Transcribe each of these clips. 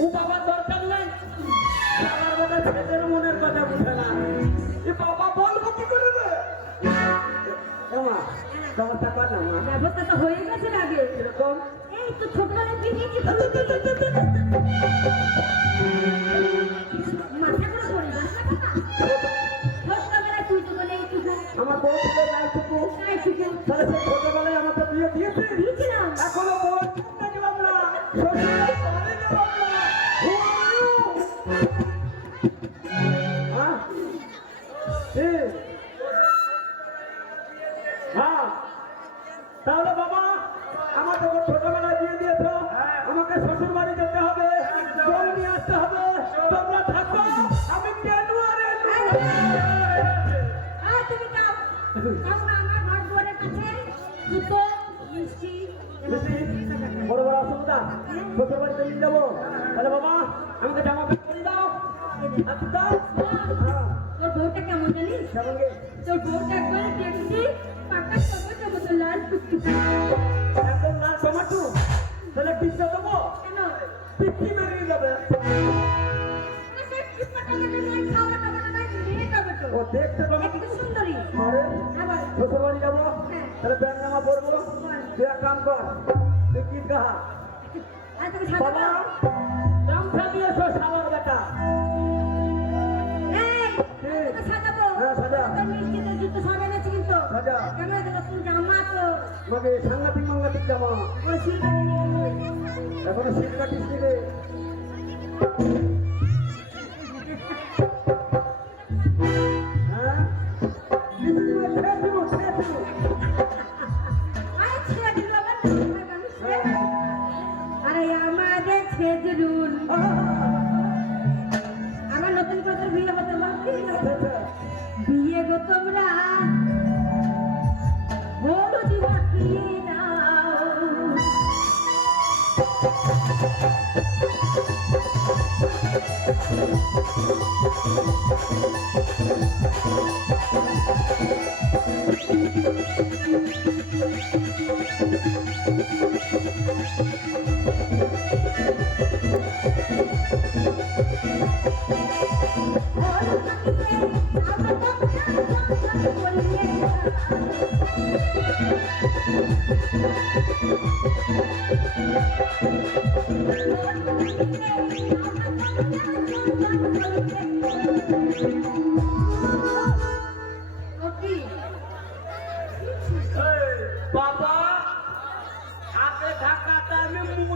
ও বাবার দরকার নেই। আমার মনে ছেলের মনের কথা বুঝে না। বাবা বলব কি করে ব্যবস্থা কর না ব্যবস্থা তো হয়ে গেছে আগে। এরকম এই তো ছোটবেলায় বিয়েছি হ্যাঁ। তাহলে বাবা আমার যখন ছোটবেলায় দিয়ে দিয়েছ। আমাকে শ্বশুর বাড়ি যেতে হবে। বউ নিয়ে আসতে হবে। তোমরা থাকো। আমি কেন মিষ্টি বড় বড় অসুবিধা শ্বশুর বাড়িতে নিয়ে যাব। তাহলে বাবা আমাকে জামা তোর বউটা একবার দেখছি পাকা টমেটো মতো লাল একদম লাল টমাটো তাহলে পিজ্জা দেবো? কেন নয়, মেয়ে টমেটো। ও দেখতে একটু সুন্দরী। আরে শ্বশুর বাড়ি যাব? হ্যাঁ। তাহলে প্যান্ট জামা পরবো? তুই এক কাম কর তুই কি কাহা আর তোকে সাজাবো? বাবা গামছা দিয়েছ সাবার বেটা। আমাকে সাংঘাতিক মাংঘাতিক জামা। এখনও শীত কাটিস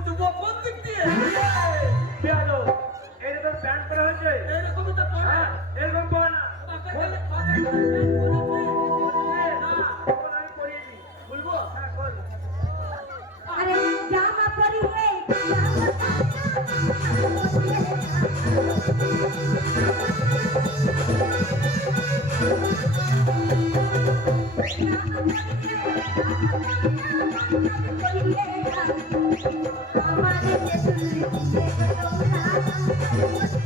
মুছবো কোন দিক দিয়ে? এটা প্যান্ট করা হয়েছে? এরকমই তো পড়া হ্যাঁ এরকম পর না। হ্যাঁ কর আরে জামা পরিয়ে বাবা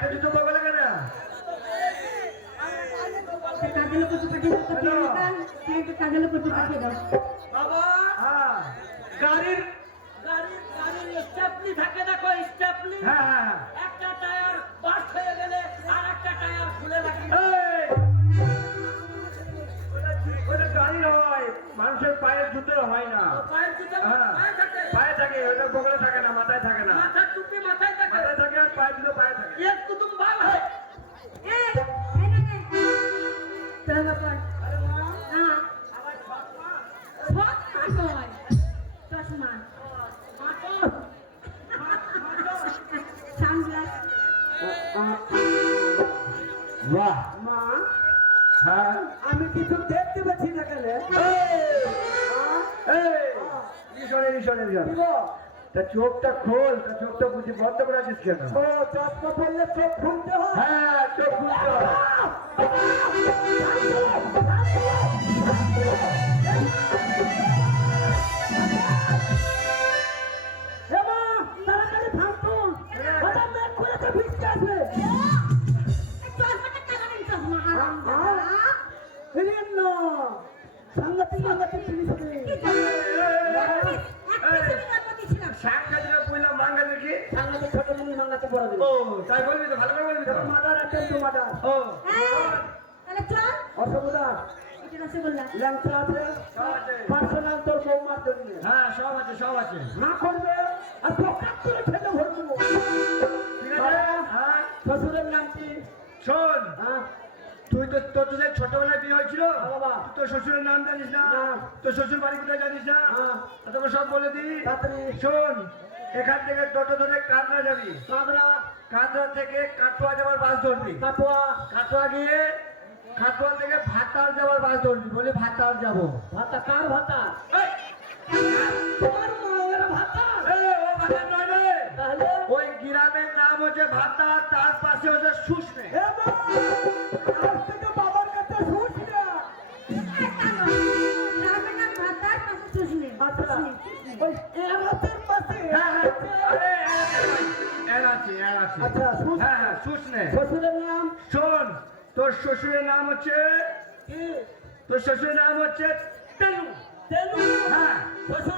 একটা জুতো বগলে কেন কাজের লোক পাঠিয়ে দাও কাজের লোক পাঠিয়ে দাও বাবা হ্যাঁ। গাড়ির গাড়ির গাড়ির স্টেপনি থাকে দেখো স্টেপনি হ্যাঁ হ্যাঁ একটা টায়ার বাস্ট হয়ে গেলে আর একটা টায়ার খুলে রাখি ওটা- ওটা গাড়ি মানুষের পায়ের জুতো হয় না। পায়ের জুতো পায়ে থাকে। পায়ে থাকে ওটা বগলে থাকে না মাথায় থাকে না। মাথার টুপি মাথায় থাকে। মাথায় থাকে আর পায়ের জুতো পায়ে থাকে ये कुतुब बाल है এই এই নে নে চল বাবা হ্যাঁ সব নয় চশমা সানগ্লাস বাহ মা হ্যাঁ আমি কিছু দেখতে পাচ্ছি না কেন এই ঈশ্বরের ঈশ্বরের ঈশ্বর তা চোখটা খোল তা চোখটা বুঝি বন্ধ করে আছিস কেন? ও চশমা পড়লে চোখ খুলতে হয়। হ্যাঁ চোখ খুলতে হবে। না করবে আর পকাত করে ফেলে ভরে দেবো। ঠিক আছে শ্বশুরের নাম কি? শোন তুই তো তোর তো ছোটবেলায় বিয়ে হয়েছিল বাবা। তুই তোর শ্বশুরের নাম জানিস না? না। তোর শ্বশুর বাড়ি কোথায় জানিস না। তোকে সব বলে দিই। শোন এখান থেকে টোটো ধরে কাটরা যাবি। কাঁদরা কাটরা থেকে কাটোয়া যাওয়ার বাস ধরবি। কাটোয়া? কাটোয়া গিয়ে কাটোয়া থেকে ভাতার যাওয়ার বাস ধরবি। বলি ভাতার যাব। ভাতা? কার ভাতা এই, তোমার মায়ের ভাতা এই, ও ভাতার নয় রে তাহলে ওই গ্রামের নাম হচ্ছে ভাতা তার পাশে হচ্ছে সুসনে বাবার কাছে আচ্ছা ওই এর হাতের পাশে। হ্যাঁ হ্যাঁ আছে এর আছে আচ্ছা হ্যাঁ হ্যাঁ সুসনে শ্বশুরের নাম? শোন তোর শ্বশুরের নাম হচ্ছে তোর শ্বশুরের নাম হচ্ছে তেলু। তেলু? হ্যাঁ। শ্বশুরের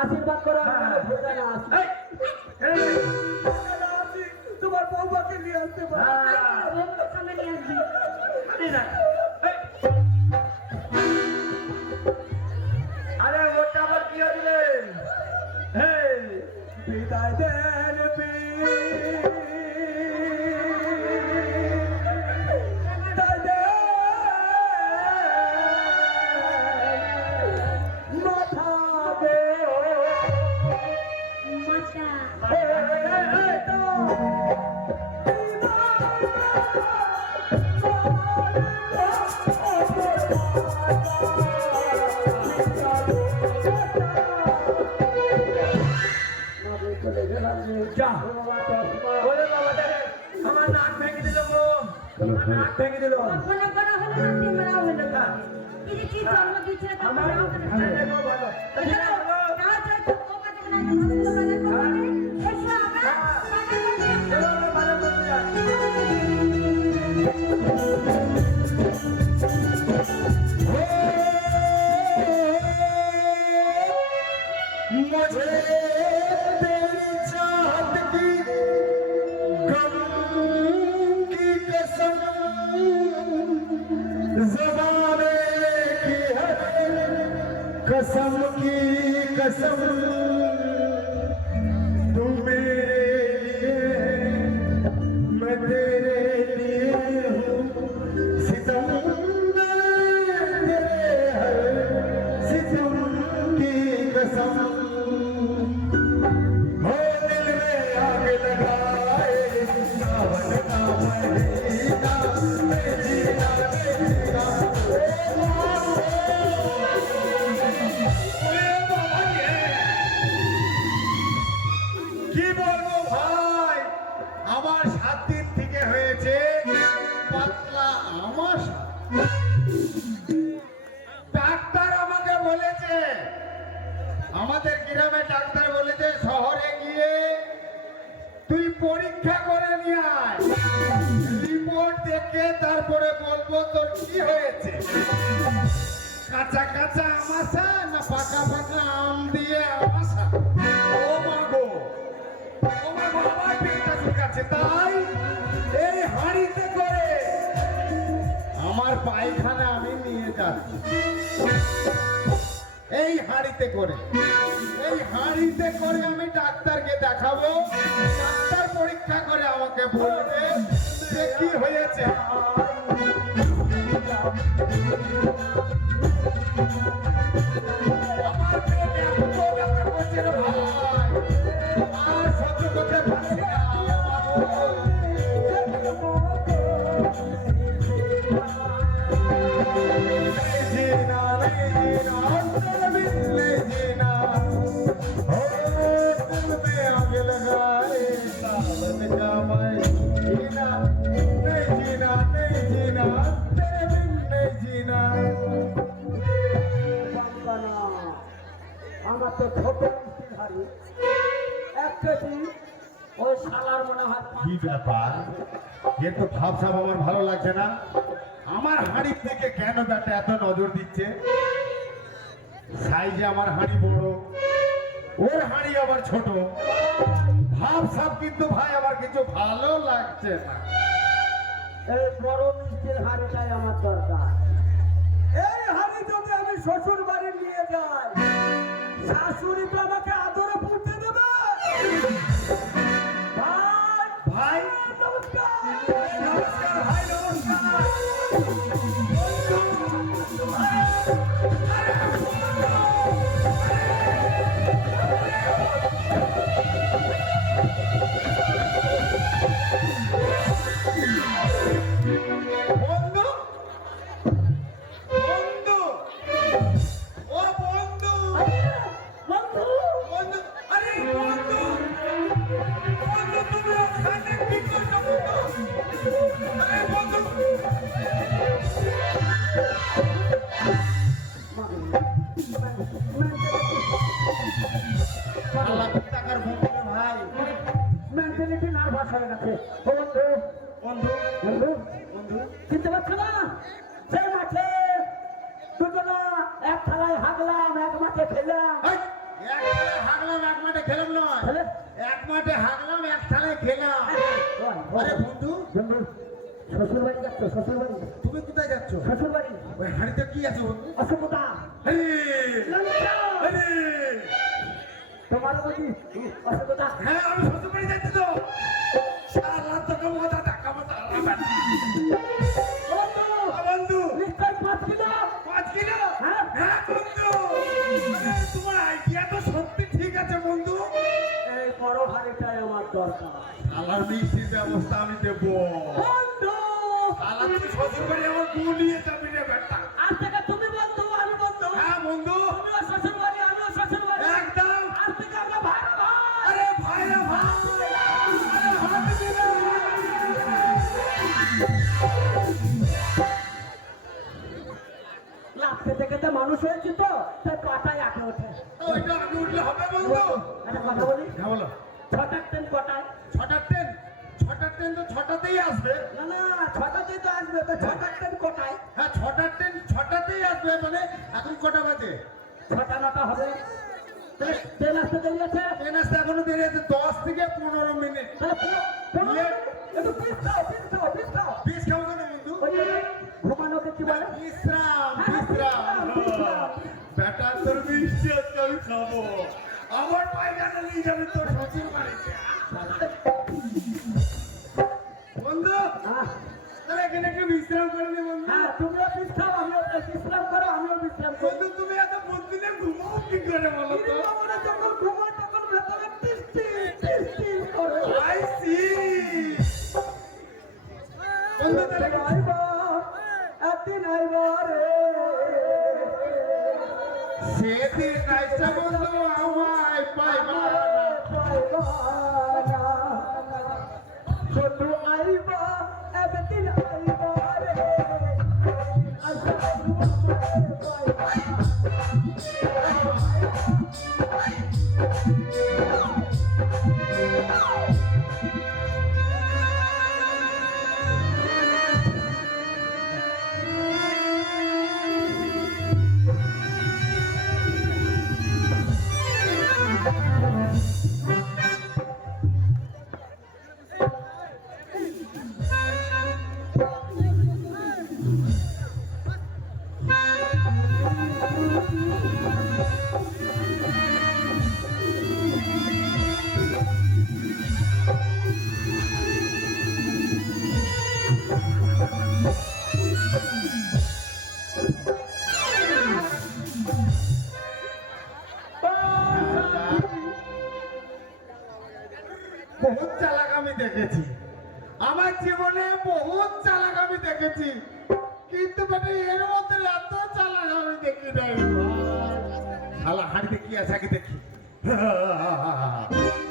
আশীর্বাদ করো তোমার বৌমাকে নিয়ে আসতে পারো ভেঙে দিল কখনো করা হলো না তিনবার হলো না কি যে কি জন্ম দিচ্ছে তা আমার বলা হলো না। ছেলে গো ভালো পরীক্ষা করে নিয়ে আয়। রিপোর্ট দেখে তারপরে বলব তোর কি হয়েছে। কাঁচা কাঁচা আমাশা না পাকা পাকা আম দিয়ে আমাশা ও মাগো ও মাগো আমার তাই এই করে আমার পায়খানা আমি নিয়ে যাচ্ছি। এই হাঁড়িতে করে, এই হাঁড়িতে করে আমি ডাক্তারকে দেখাবো। ডাক্তার আমাকে বলবে যে কি হয়েছে? আমার তো ছোট ভারী এক কেজি। ওই শালার মনে হয় কি ব্যাপার? এর তো ভাবসাব আমার ভালো লাগছে না। আমার হাঁড়ির থেকে কেন ব্যাটা এত নজর দিচ্ছে? সাইজে আমার হাঁড়ি বড় ওর হাঁড়ি আবার ছোট। ভাব ভাবসাব কিন্তু ভাই আমার কিছু ভালো লাগছে না। এই বড় মিষ্টির হাড়িটাই আমার দরকার। এই হাড়ি যদি শ্বশুর বাড়ি নিয়ে যায়। শাশুড়ি তো আমাকে তোমার আমি সত্যি ঠিক আছে বন্ধু এই বড় হাড়িটাই আমার দরকার আলার মিষ্টির ব্যবস্থা আমি দেবো বন্ধু আলা তুই শ্বশুর বাড়ি আমার বউ নিয়ে যাবি রে বেটা খেতে ট্রেন হ্যাঁ, কটায়? ছটার ট্রেন ছটার ট্রেন তো ছটাতেই আসবে। না না ছটাতেই তো আসবে তো ছটার ট্রেন কটায়? হ্যাঁ ছটার ট্রেন ছটাতেই আসবে মানে এখন কটা বাজে? ছটা নটা হবে। ট্রেন আসতে দেরি আছে? ট্রেন আসতে এখনও দেরি আছে দশ থেকে পনেরো মিনিট। তাহলে পনেরো- পনেরো মিনিট। একটু পিস খাও পিস খাও পিস খাও বিষ খাব কেন বন্ধু? ঘুমানোকে কি বলে? বিশ্রাম বিশ্রাম। বিশ্রাম, বিশ্রাম। বেটা তোর মিষ্টি আমি খাব। আমার পায়খানা নিয়ে যাবে তোর সেদিন আইসা বন্ধু আমায় পাইবা না। পাইবা না। শুধু আইব আইব রে আইসা ঘুমাতে পাইবা বহুত চালাক আমি দেখেছি। কিন্তু বেটা, এর মধ্যে এত চালাক আমি দেখি নাই। শালা, হাড়িতে কি আছে আগে দেখি।